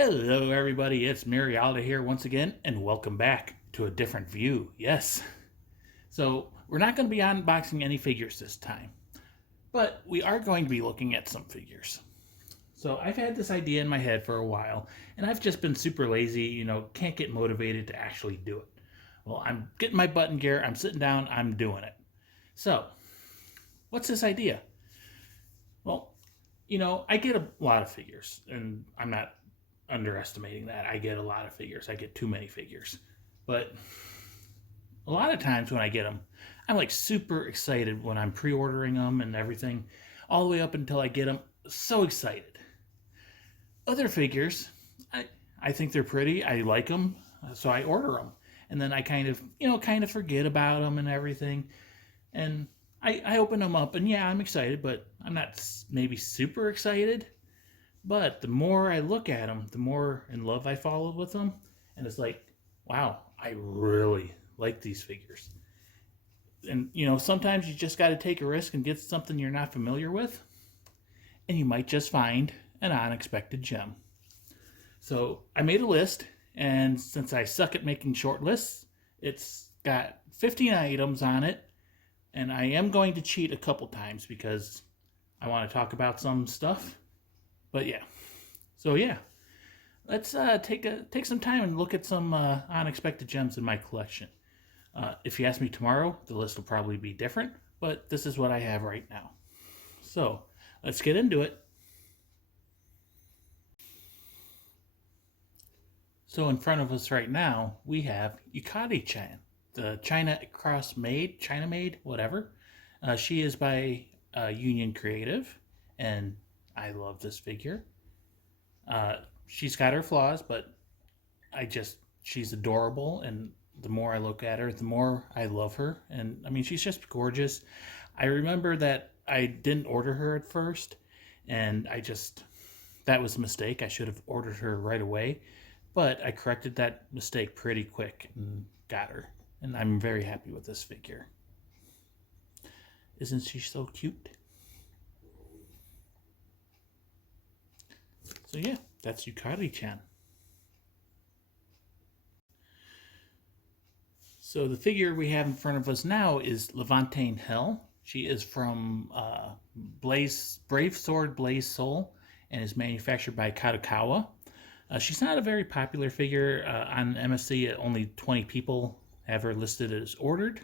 Hello, everybody. It's Yamada here once again, and welcome back to a different view. Yes. So, we're not going to be unboxing any figures this time, but we are going to be looking at some figures. So, I've had this idea in my head for a while, and I've just been super lazy, can't get motivated to actually do it. Well, I'm getting my butt in gear, I'm sitting down, I'm doing it. So, what's this idea? Well, I get a lot of figures, and I'm not underestimating that. I get a lot of figures. I get too many figures. But a lot of times when I get them, I'm like super excited when I'm pre ordering them and everything, all the way up until I get them. So excited. Other figures, I think they're pretty. I like them. So I order them. And then I kind of forget about them and everything. And I open them up and yeah, I'm excited, but I'm not maybe super excited. But the more I look at them, the more in love I fall with them. And it's like, wow, I really like these figures. And, sometimes you just got to take a risk and get something you're not familiar with. And you might just find an unexpected gem. So I made a list. And since I suck at making short lists, it's got 15 items on it. And I am going to cheat a couple times because I want to talk about some stuff. But yeah, so yeah, let's take some time and look at some unexpected gems in my collection. If you ask me tomorrow, the list will probably be different, but this is what I have right now. So let's get into it. So in front of us right now, we have Yukari-chan, the China Maid, whatever. She is by Union Creative, and I love this figure. She's got her flaws, but she's adorable. And the more I look at her, the more I love her. And I mean, she's just gorgeous. I remember that I didn't order her at first, and that was a mistake. I should have ordered her right away, but I corrected that mistake pretty quick and got her. And I'm very happy with this figure. Isn't she so cute? So yeah, that's Yukari-chan. So the figure we have in front of us now is Levantine Hell. She is from Brave Sword Blaze Soul and is manufactured by Kadokawa. She's not a very popular figure on MSC. Only 20 people have her listed as ordered,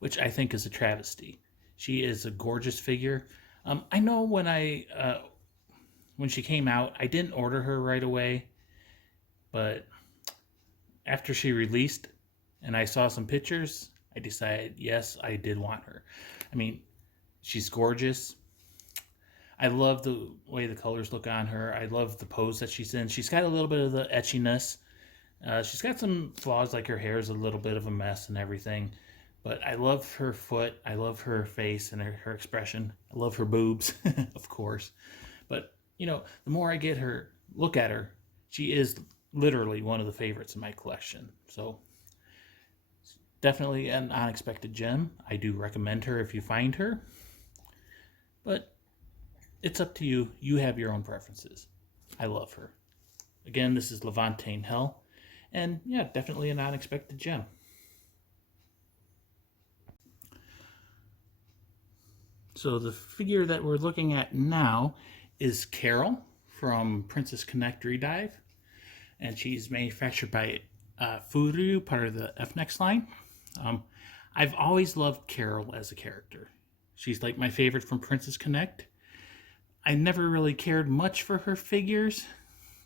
which I think is a travesty. She is a gorgeous figure. I know when she came out, I didn't order her right away, but after she released and I saw some pictures, I decided, yes, I did want her. I mean, she's gorgeous. I love the way the colors look on her. I love the pose that she's in. She's got a little bit of the etchiness. She's got some flaws, like her hair is a little bit of a mess and everything. But I love her foot. I love her face and her expression. I love her boobs, of course. But the more I look at her, she is literally one of the favorites in my collection. So definitely an unexpected gem. I do recommend her if you find her. But it's up to you. You have your own preferences. I love her. Again, this is Levantine Hell. And yeah, definitely an unexpected gem. So the figure that we're looking at now is Carol from Princess Connect Redive, and she's manufactured by Furu, part of the FNext line. I've always loved Carol as a character. She's like my favorite from Princess Connect. I never really cared much for her figures.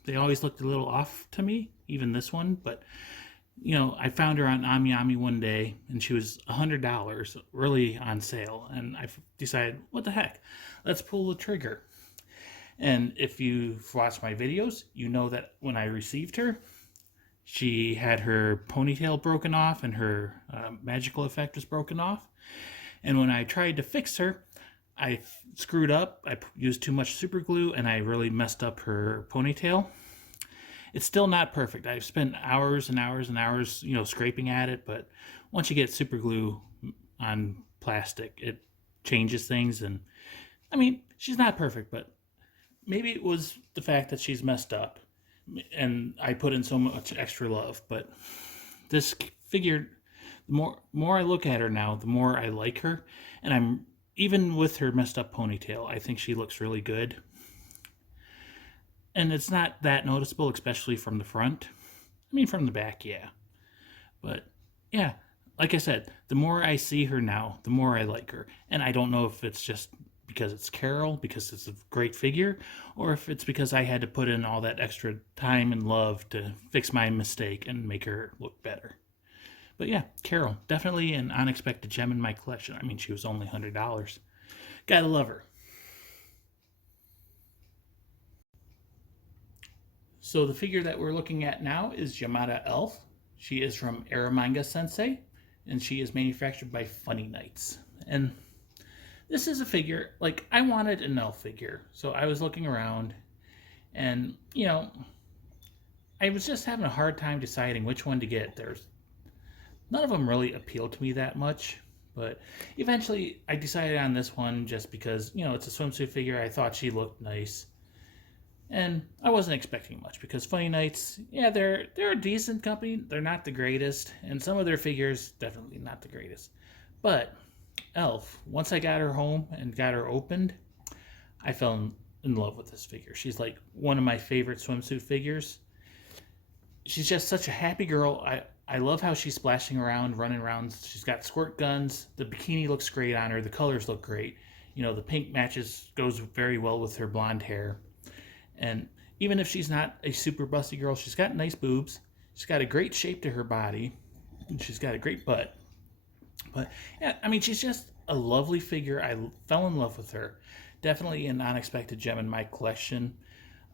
They always looked a little off to me, even this one, but I found her on AmiAmi one day, and she was $100, really on sale. And I decided, what the heck? Let's pull the trigger. And if you've watched my videos, you know that when I received her, she had her ponytail broken off and her magical effect was broken off. And when I tried to fix her, I screwed up. I used too much super glue, and I really messed up her ponytail. It's still not perfect. I've spent hours and hours and hours, scraping at it. But once you get super glue on plastic, it changes things. And I mean, she's not perfect, but maybe it was the fact that she's messed up and I put in so much extra love. But this figure, the more I look at her now, the more I like her, and I'm even with her messed up ponytail, I think she looks really good. And it's not that noticeable, especially from the front. I mean, from the back, yeah. But yeah, like I said, the more I see her now, the more I like her. And I don't know if it's just because it's Carol, because it's a great figure, or if it's because I had to put in all that extra time and love to fix my mistake and make her look better. But yeah, Carol, definitely an unexpected gem in my collection. I mean, she was only $100. Gotta love her. So the figure that we're looking at now is Yamada Elf. She is from Aramanga Sensei, and she is manufactured by Funny Knights. And this is a figure, like, I wanted an elf figure, so I was looking around, and, I was just having a hard time deciding which one to get. None of them really appealed to me that much, but eventually I decided on this one just because, it's a swimsuit figure. I thought she looked nice. And I wasn't expecting much because Funny Knights, yeah, they're a decent company. They're not the greatest, and some of their figures definitely not the greatest. But Elf, once I got her home and got her opened, I fell in love with this figure. She's like one of my favorite swimsuit figures. She's just such a happy girl. I love how she's splashing around, running around. She's got squirt guns. The bikini looks great on her. The colors look great. The pink goes very well with her blonde hair. And even if she's not a super busty girl, she's got nice boobs. She's got a great shape to her body. And she's got a great butt. But, yeah, I mean, she's just a lovely figure. I fell in love with her. Definitely an unexpected gem in my collection.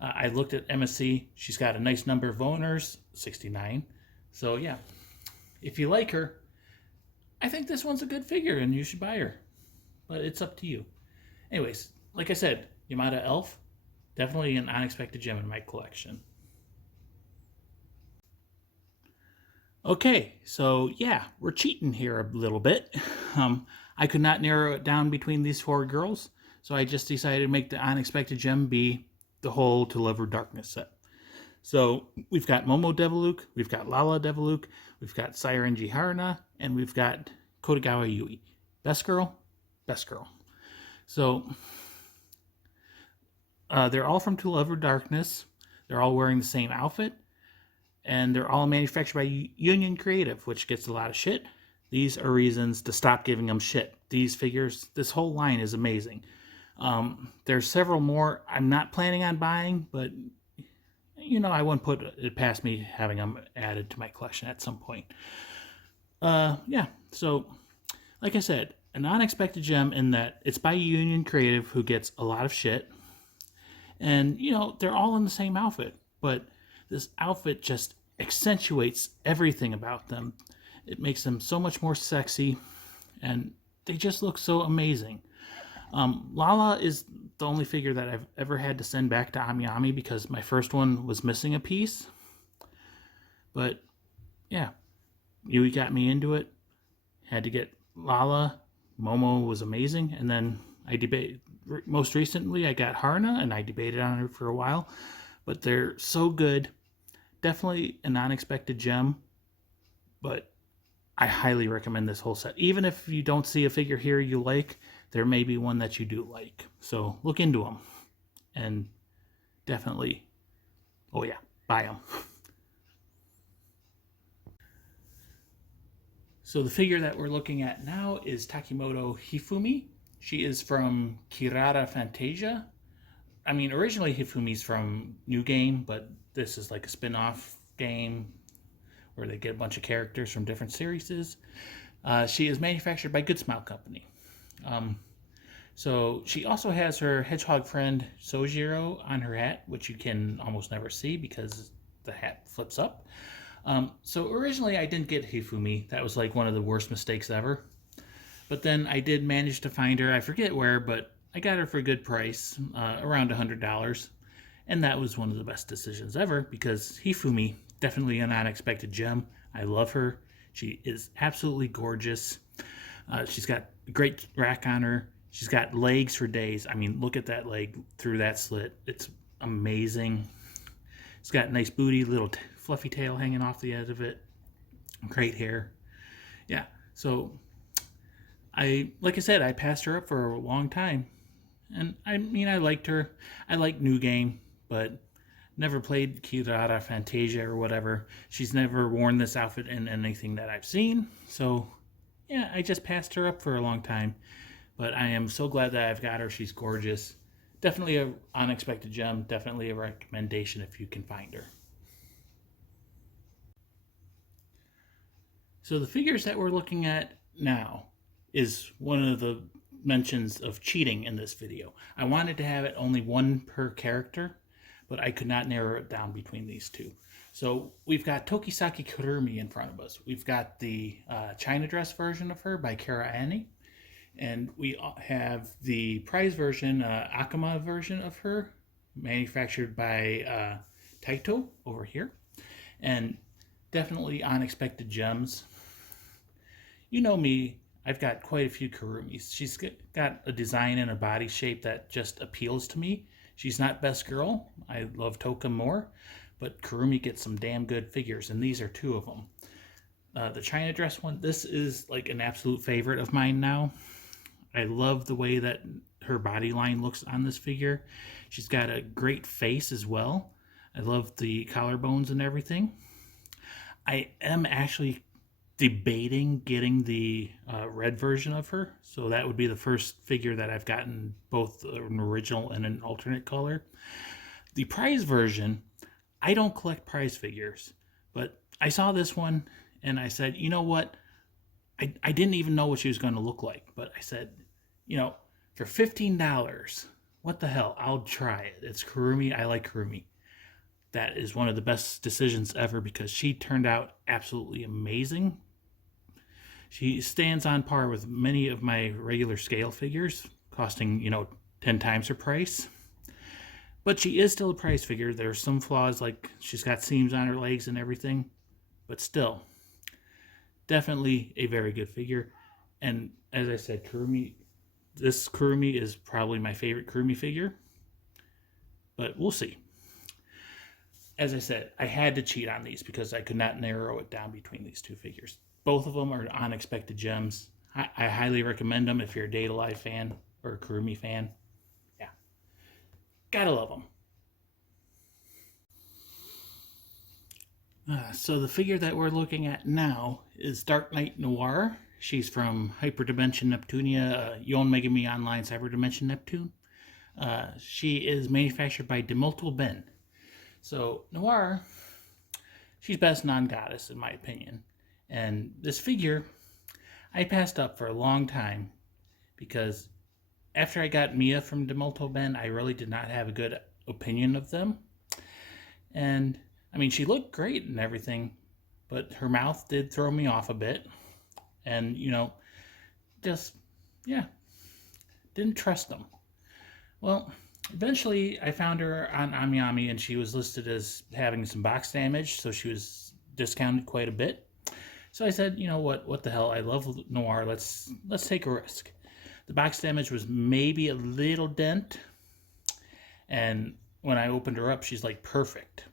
I looked at MSC. She's got a nice number of owners, 69. So, yeah, if you like her, I think this one's a good figure and you should buy her. But it's up to you. Anyways, like I said, Yamada Elf. Definitely an unexpected gem in my collection. Okay, so yeah, we're cheating here a little bit. I could not narrow it down between these four girls, so I just decided to make the unexpected gem be the whole To Love or Darkness set. So we've got Momo Deviluk, we've got Lala Deviluk, we've got Sairenji Haruna, and we've got Kodogawa Yui. Best girl, best girl. So they're all from To Love or Darkness. They're all wearing the same outfit. And they're all manufactured by Union Creative, which gets a lot of shit. These are reasons to stop giving them shit. These figures, this whole line is amazing. There's several more I'm not planning on buying, but, I wouldn't put it past me having them added to my collection at some point. Yeah, so, like I said, an unexpected gem in that it's by Union Creative, who gets a lot of shit. And, they're all in the same outfit, but this outfit just accentuates everything about them. It makes them so much more sexy, and they just look so amazing. Lala is the only figure that I've ever had to send back to Ami because my first one was missing a piece. But, yeah, Yui got me into it. Had to get Lala. Momo was amazing, and then most recently I got Haruna, and I debated on her for a while, but they're so good. Definitely an unexpected gem, but I highly recommend this whole set. Even if you don't see a figure here you like, there may be one that you do like. So look into them, and definitely, oh yeah, buy them. So the figure that we're looking at now is Takimoto Hifumi. She is from Kirara Fantasia. I mean, originally Hifumi's from New Game, but this is like a spin-off game where they get a bunch of characters from different series. She is manufactured by Good Smile Company. So she also has her hedgehog friend Sojiro on her hat, which you can almost never see because the hat flips up. So originally I didn't get Hifumi. That was like one of the worst mistakes ever. But then I did manage to find her. I forget where, but I got her for a good price, around $100. And that was one of the best decisions ever because Hifumi, definitely an unexpected gem. I love her. She is absolutely gorgeous. She's got a great rack on her. She's got legs for days. I mean, look at that leg through that slit. It's amazing. It's got nice booty, little fluffy tail hanging off the edge of it. Great hair. Yeah, so like I said, I passed her up for a long time. And I mean, I liked her. I like New Game, but never played Kirara Fantasia or whatever. She's never worn this outfit in anything that I've seen. So, yeah, I just passed her up for a long time. But I am so glad that I've got her. She's gorgeous. Definitely an unexpected gem. Definitely a recommendation if you can find her. So the figures that we're looking at now is one of the mentions of cheating in this video. I wanted to have it only one per character, but I could not narrow it down between these two. So we've got Tokisaki Kurumi in front of us. We've got the China dress version of her by Kara Annie. And we have the prize version, Akama version of her, manufactured by Taito over here. And definitely unexpected gems. You know me, I've got quite a few Kurumis. She's got a design and a body shape that just appeals to me. She's not best girl. I love Toka more, but Kurumi gets some damn good figures, and these are two of them. The China dress one, this is like an absolute favorite of mine now. I love the way that her body line looks on this figure. She's got a great face as well. I love the collarbones and everything. I am actually debating getting the red version of her. So that would be the first figure that I've gotten both an original and an alternate color. The prize version, I don't collect prize figures, but I saw this one and I said, you know what? I didn't even know what she was going to look like, but I said, you know, for $15, what the hell? I'll try it. It's Kurumi. I like Kurumi. That is one of the best decisions ever because she turned out absolutely amazing. She stands on par with many of my regular scale figures, costing, 10 times her price. But she is still a price figure. There's some flaws, like she's got seams on her legs and everything. But still, definitely a very good figure. And as I said, this Kurumi is probably my favorite Kurumi figure. But we'll see. As I said, I had to cheat on these because I could not narrow it down between these two figures. Both of them are unexpected gems. I highly recommend them if you're a Data Live fan or a Kurumi fan. Yeah. Gotta love them. So the figure that we're looking at now is Dark Knight Noir. She's from Hyperdimension Neptunia, Yon Megami Online Cyberdimension Neptune. She is manufactured by Demultiple Ben. So Noir, she's best non-goddess in my opinion. And this figure, I passed up for a long time because after I got Mia from Demulto Ben, I really did not have a good opinion of them. And I mean, she looked great and everything, but her mouth did throw me off a bit. And, didn't trust them. Well, eventually I found her on AmiAmi and she was listed as having some box damage, so she was discounted quite a bit. So I said, you know what the hell, I love Noir, let's take a risk. The box damage was maybe a little dent, and when I opened her up, she's like perfect.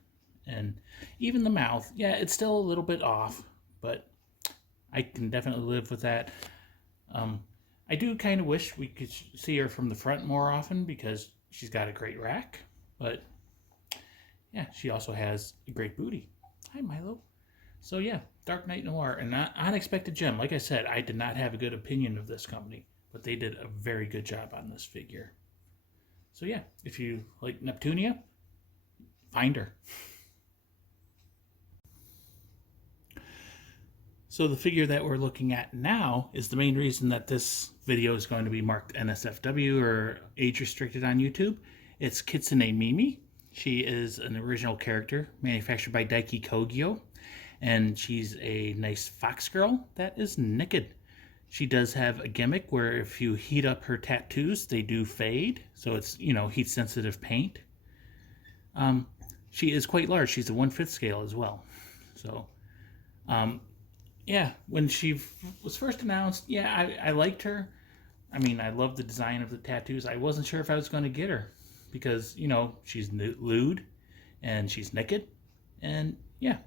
And even the mouth, yeah, it's still a little bit off, but I can definitely live with that. I do kind of wish we could see her from the front more often because she's got a great rack, but yeah, she also has a great booty. Hi, Milo. So yeah, Dark Knight Noir, an unexpected gem. Like I said, I did not have a good opinion of this company, but they did a very good job on this figure. So yeah, if you like Neptunia, find her. So the figure that we're looking at now is the main reason that this video is going to be marked NSFW or age restricted on YouTube. It's Kitsune Mimi. She is an original character manufactured by Daiki Kogyo, and she's a nice fox girl that is naked. She does have a gimmick where if you heat up her tattoos, they do fade. So it's, heat sensitive paint. She is quite large. She's a 1/5 scale as well. So, yeah, when she was first announced, yeah, I liked her. I mean, I love the design of the tattoos. I wasn't sure if I was going to get her because, she's lewd and she's naked. And yeah,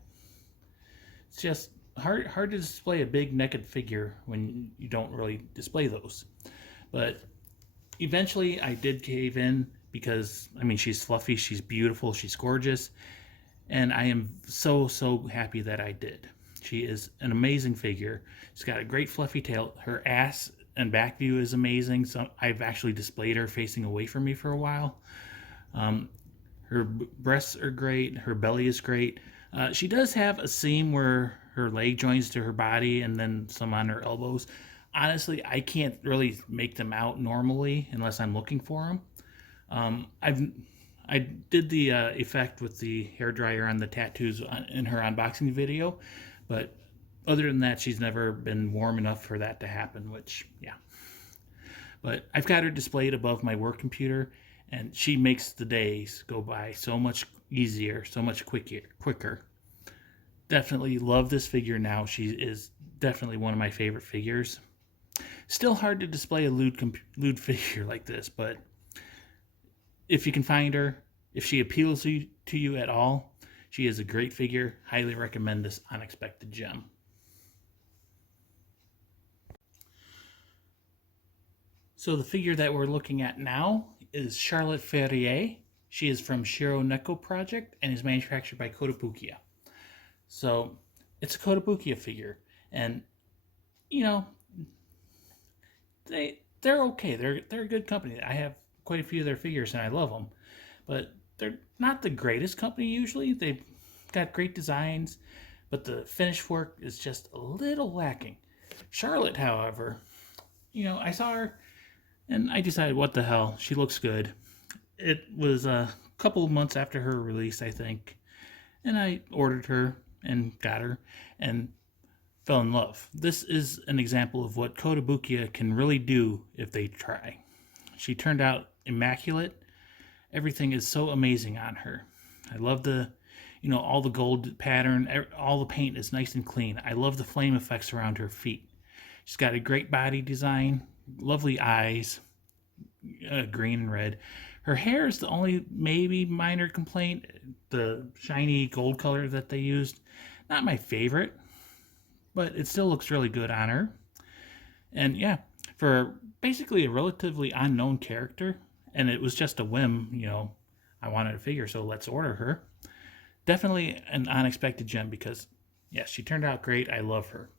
it's just hard to display a big naked figure when you don't really display those. But eventually I did cave in because, I mean, she's fluffy, she's beautiful, she's gorgeous, and I am so happy that I did. She is an amazing figure. She's got a great fluffy tail. Her ass and back view is amazing. So I've actually displayed her facing away from me for a while. Her breasts are great. Her belly is great. She does have a seam where her leg joins to her body and then some on her elbows. Honestly, I can't really make them out normally unless I'm looking for them. I did the effect with the hairdryer on the tattoos in her unboxing video, but other than that, she's never been warm enough for that to happen, which, yeah. But I've got her displayed above my work computer, and she makes the days go by so much easier, so much quicker. Definitely love this figure now. She is definitely one of my favorite figures. Still hard to display a lewd figure like this, but if you can find her, if she appeals to you at all, she is a great figure. Highly recommend this unexpected gem. So the figure that we're looking at now is Charlotte Ferrier. She is from Shiro Neko Project and is manufactured by Kotobukiya. So it's a Kotobukiya figure, and you know, they're okay. They're a good company. I have quite a few of their figures and I love them, but they're not the greatest company usually. They've got great designs, but the finish work is just a little lacking. Charlotte, however, I saw her and I decided, what the hell, she looks good. It was a couple of months after her release, I think, and I ordered her and got her and fell in love. This is an example of what Kotobukiya can really do if they try. She turned out immaculate. Everything is so amazing on her. I love all the gold pattern. All the paint is nice and clean. I love the flame effects around her feet. She's got a great body design, lovely eyes, green and red. Her hair is the only maybe minor complaint. The shiny gold color that they used, not my favorite, but it still looks really good on her. And yeah, for basically a relatively unknown character, and it was just a whim, I wanted a figure, so let's order her. Definitely an unexpected gem because, yes, she turned out great. I love her.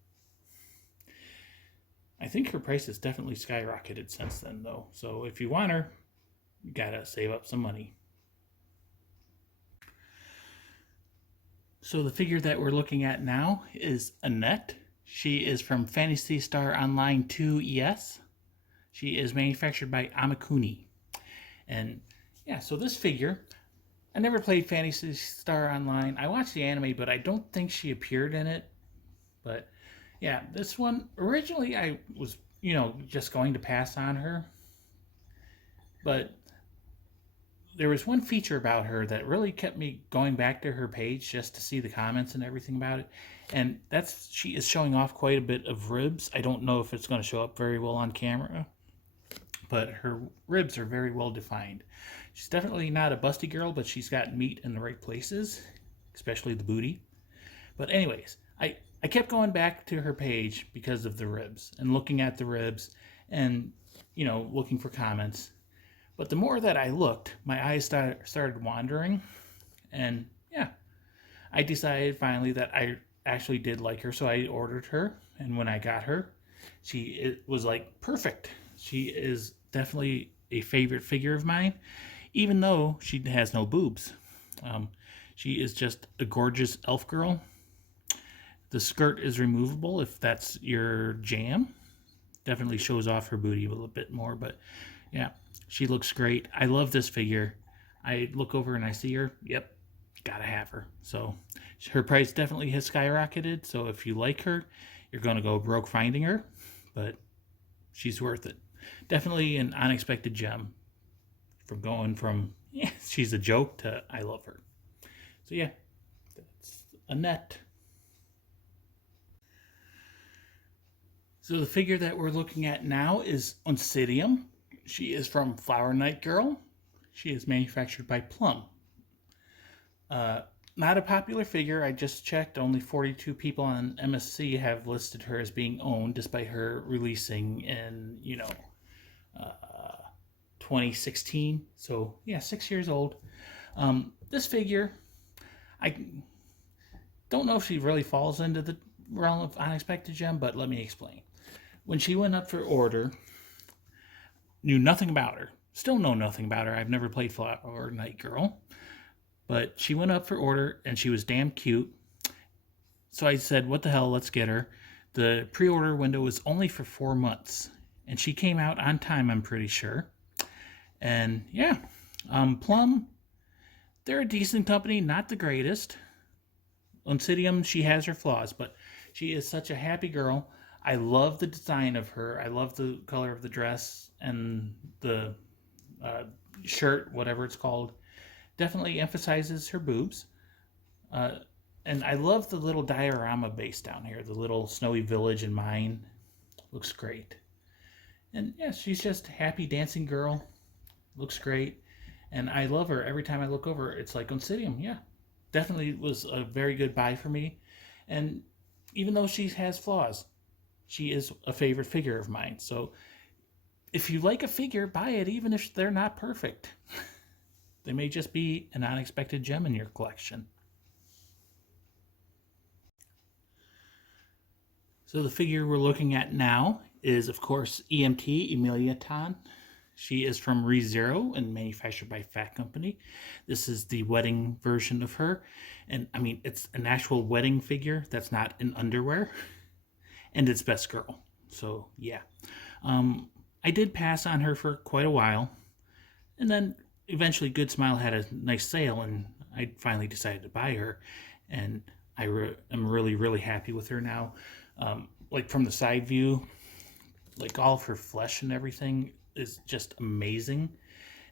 I think her price has definitely skyrocketed since then, though. So if you want her, you gotta save up some money. So the figure that we're looking at now is Annette. She is from Phantasy Star Online 2 ES. She is manufactured by Amakuni. And yeah, so this figure, I never played Phantasy Star Online. I watched the anime, but I don't think she appeared in it. But yeah, this one, originally I was, just going to pass on her. But there was one feature about her that really kept me going back to her page just to see the comments and everything about it. And she is showing off quite a bit of ribs. I don't know if it's going to show up very well on camera, but her ribs are very well defined. She's definitely not a busty girl, but she's got meat in the right places, especially the booty. But anyways, I kept going back to her page because of the ribs and looking at the ribs and, looking for comments. But the more that I looked, my eyes started wandering. And yeah, I decided finally that I actually did like her. So I ordered her. And when I got her, it was like perfect. She is definitely a favorite figure of mine, even though she has no boobs. She is just a gorgeous elf girl. The skirt is removable if that's your jam. Definitely shows off her booty a little bit more, but yeah, she looks great. I love this figure. I look over and I see her. Yep, gotta have her. So her price definitely has skyrocketed. So if you like her, you're going to go broke finding her, but she's worth it. Definitely an unexpected gem. Yeah, she's a joke to I love her. So yeah, that's Annette. So the figure that we're looking at now is Oncidium. She is from Flower Night Girl. She is manufactured by Plum. Not a popular figure. I just checked. Only 42 people on MSC have listed her as being owned, despite her releasing in, 2016. So, yeah, 6 years old. This figure, I don't know if she really falls into the realm of Unexpected Gem, but let me explain. When she went up for order, knew nothing about her. Still know nothing about her. I've never played Flower Night Girl. But she went up for order, and she was damn cute. So I said, what the hell, let's get her. The pre-order window was only for 4 months. And she came out on time, I'm pretty sure. And yeah, Plum, they're a decent company, not the greatest. Oncidium, she has her flaws, but she is such a happy girl. I love the design of her. I love the color of the dress and the shirt, whatever it's called. Definitely emphasizes her boobs. And I love the little diorama base down here. The little snowy village and mine. Looks great. And yeah, she's just a happy dancing girl. Looks great. And I love her. Every time I look over, it's like Oncidium. Yeah. Definitely was a very good buy for me. And even though she has flaws, she is a favorite figure of mine. So if you like a figure, buy it even if they're not perfect. They may just be an unexpected gem in your collection. So the figure we're looking at now is, of course, Emilia. She is from ReZero and manufactured by Fat Company. This is the wedding version of her. And I mean, it's an actual wedding figure that's not in underwear. And it's Best Girl. So, yeah. I did pass on her for quite a while. And then eventually Good Smile had a nice sale, and I finally decided to buy her. And I am really, really happy with her now. Like from the side view, like all of her flesh and everything is just amazing.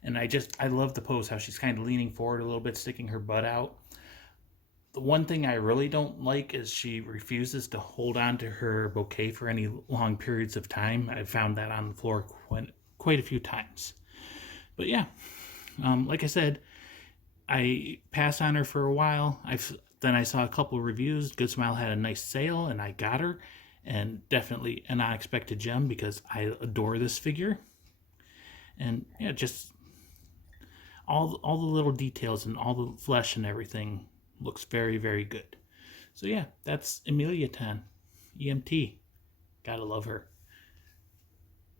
And I love the pose, how she's kind of leaning forward a little bit, sticking her butt out. The one thing I really don't like is she refuses to hold on to her bouquet for any long periods of time. I've found that on the floor quite a few times. But yeah, like I said, I passed on her for a while. Then I saw a couple of reviews. Good Smile had a nice sale, and I got her. And definitely an unexpected gem because I adore this figure. And yeah, just all the little details and all the flesh and everything looks very, very good. So yeah, that's Emilia, EMT. Gotta love her.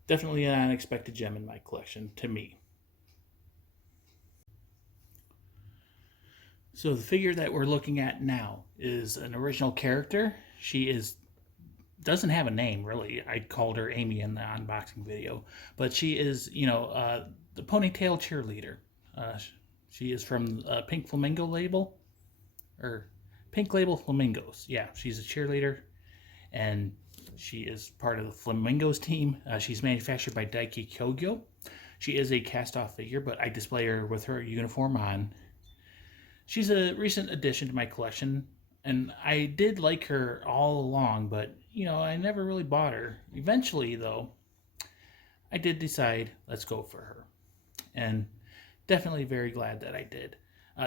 Definitely an unexpected gem in my collection, to me. So the figure that we're looking at now is an original character. She doesn't have a name, really. I called her Amy in the unboxing video. But she is, the ponytail cheerleader. She is from Pink Flamingo label. Or Pink Label Flamingos. Yeah, she's a cheerleader. And she is part of the Flamingos team. She's manufactured by Daiki Kogyo. She is a cast-off figure, but I display her with her uniform on. She's a recent addition to my collection. And I did like her all along, but, I never really bought her. Eventually, though, I did decide, let's go for her. And definitely very glad that I did.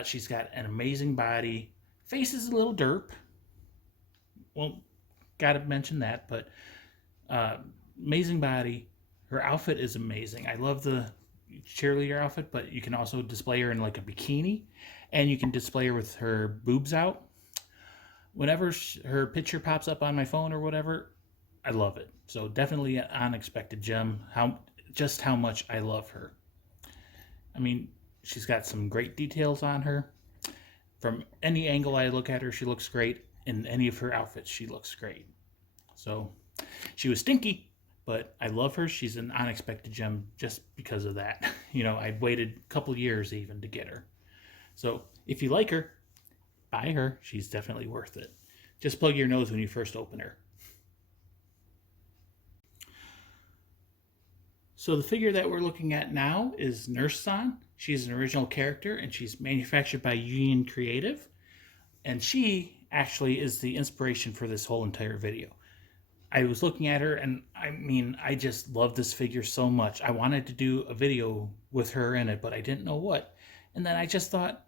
She's got an amazing body. Face is a little derp. Well, gotta mention that, but amazing body. Her outfit is amazing. I love the cheerleader outfit, but you can also display her in like a bikini, and you can display her with her boobs out. Whenever her picture pops up on my phone or whatever, I love it. So definitely an unexpected gem. How much I love her. I mean, she's got some great details on her. From any angle I look at her, she looks great. In any of her outfits, she looks great. So she was stinky, but I love her. She's an unexpected gem just because of that. I waited a couple years even to get her. So if you like her, buy her. She's definitely worth it. Just plug your nose when you first open her. So the figure that we're looking at now is Nurse-san. She's an original character, and she's manufactured by Union Creative. And she actually is the inspiration for this whole entire video. I was looking at her, and I just love this figure so much. I wanted to do a video with her in it, but I didn't know what. And then I just thought,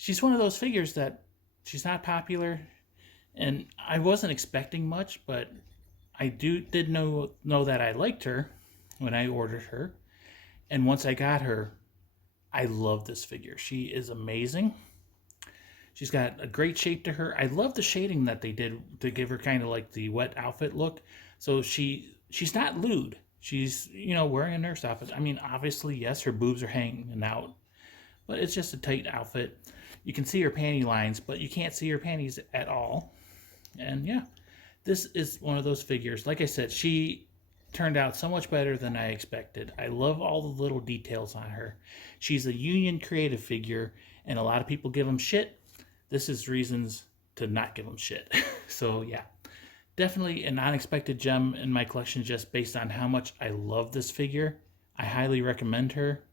she's one of those figures that she's not popular, and I wasn't expecting much, but I did know that I liked her when I ordered her, and once I got her, I love this figure. She is amazing. She's got a great shape to her. I love the shading that they did to give her kind of like the wet outfit look. So she's not lewd. She's, wearing a nurse outfit. I mean, obviously, yes, her boobs are hanging out, but it's just a tight outfit. You can see her panty lines, but you can't see her panties at all. And yeah, this is one of those figures. Like I said, she turned out so much better than I expected. I love all the little details on her. She's a Union creative figure, and a lot of people give them shit. This is reasons to not give them shit. So yeah, definitely an unexpected gem in my collection just based on how much I love this figure. I highly recommend her.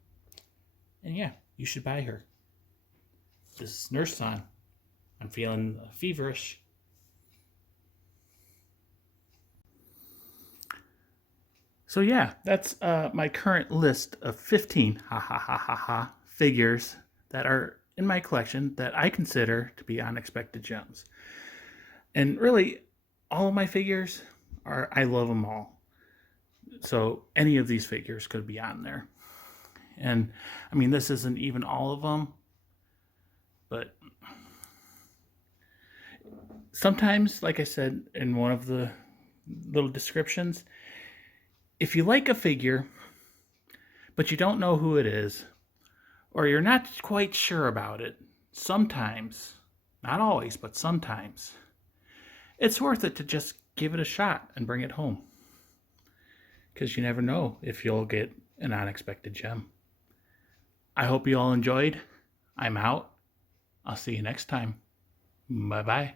And yeah, you should buy her. This is Nurse San. I'm feeling feverish. So yeah, that's my current list of 15 figures that are in my collection that I consider to be unexpected gems. And really, all of my figures I love them all. So any of these figures could be on there. And I mean, this isn't even all of them, but sometimes, like I said in one of the little descriptions, if you like a figure, but you don't know who it is, or you're not quite sure about it, sometimes, not always, but sometimes, it's worth it to just give it a shot and bring it home. Because you never know if you'll get an unexpected gem. I hope you all enjoyed. I'm out. I'll see you next time. Bye-bye.